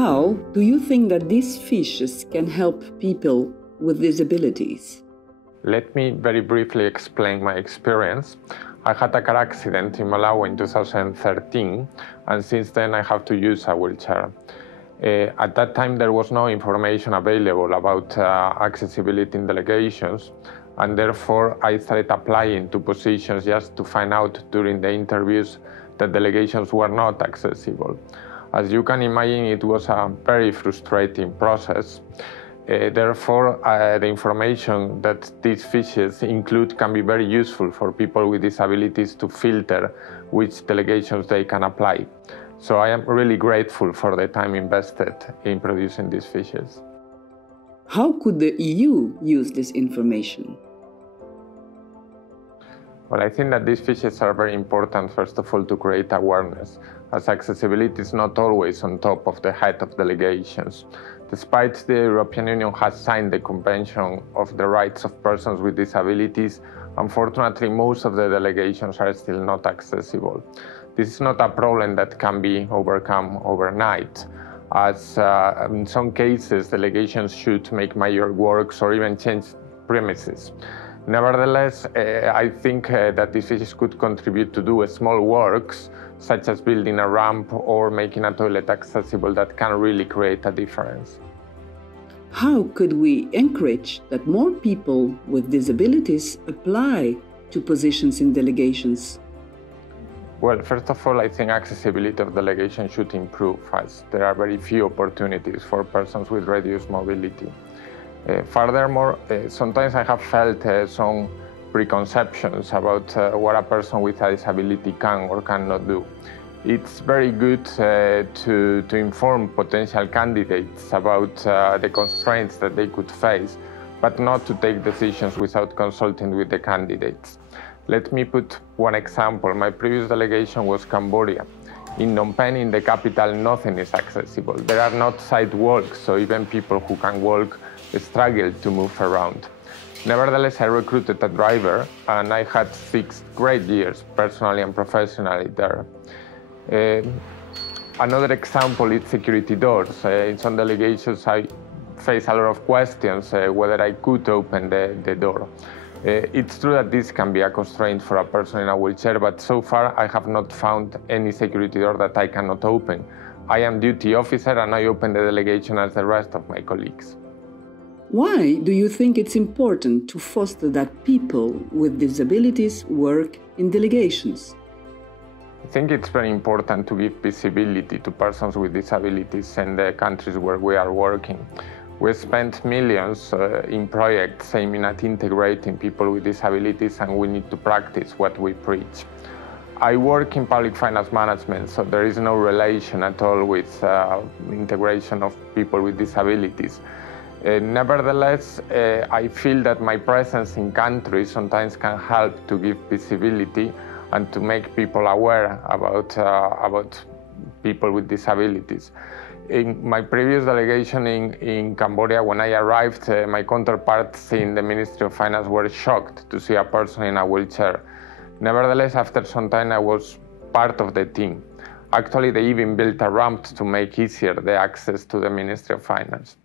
How do you think that these fishes can help people with disabilities? Let me very briefly explain my experience. I had a car accident in Malawi in 2013, and since then I have to use a wheelchair. At that time, there was no information available about accessibility in delegations, and therefore I started applying to positions just to find out during the interviews that delegations were not accessible. As you can imagine, it was a very frustrating process. Therefore, the information that these fishes include can be very useful for people with disabilities to filter which delegations they can apply. So I am really grateful for the time invested in producing these fishes. How could the EU use this information? Well, I think that these fishes are very important, first of all, to create awareness, as accessibility is not always on top of the head of delegations. Despite the European Union has signed the Convention of the Rights of Persons with Disabilities, unfortunately, most of the delegations are still not accessible. This is not a problem that can be overcome overnight, as in some cases, delegations should make major works or even change premises. Nevertheless, I think that these fishes could contribute to do small works, such as building a ramp or making a toilet accessible, that can really create a difference. How could we encourage that more people with disabilities apply to positions in delegations? Well, first of all, I think accessibility of delegations should improve, as there are very few opportunities for persons with reduced mobility. Furthermore, sometimes I have felt some preconceptions about what a person with a disability can or cannot do. It's very good to inform potential candidates about the constraints that they could face, but not to take decisions without consulting with the candidates. Let me put one example. My previous delegation was Cambodia. In Phnom Penh, in the capital, nothing is accessible. There are not sidewalks, so even people who can walk struggle to move around. Nevertheless, I recruited a driver, and I had 6 great years, personally and professionally, there. Another example is security doors. In some delegations, I face a lot of questions whether I could open the door. It's true that this can be a constraint for a person in a wheelchair, but so far I have not found any security door that I cannot open. I am duty officer and I open the delegation as the rest of my colleagues. Why do you think it's important to foster that people with disabilities work in delegations? I think it's very important to give visibility to persons with disabilities in the countries where we are working. We spent millions in projects aiming at integrating people with disabilities, and we need to practice what we preach. I work in public finance management, so there is no relation at all with integration of people with disabilities. Nevertheless, I feel that my presence in countries sometimes can help to give visibility and to make people aware about people with disabilities. In my previous delegation in Cambodia, when I arrived, my counterparts in the Ministry of Finance were shocked to see a person in a wheelchair. Nevertheless, after some time, I was part of the team. Actually, they even built a ramp to make easier the access to the Ministry of Finance.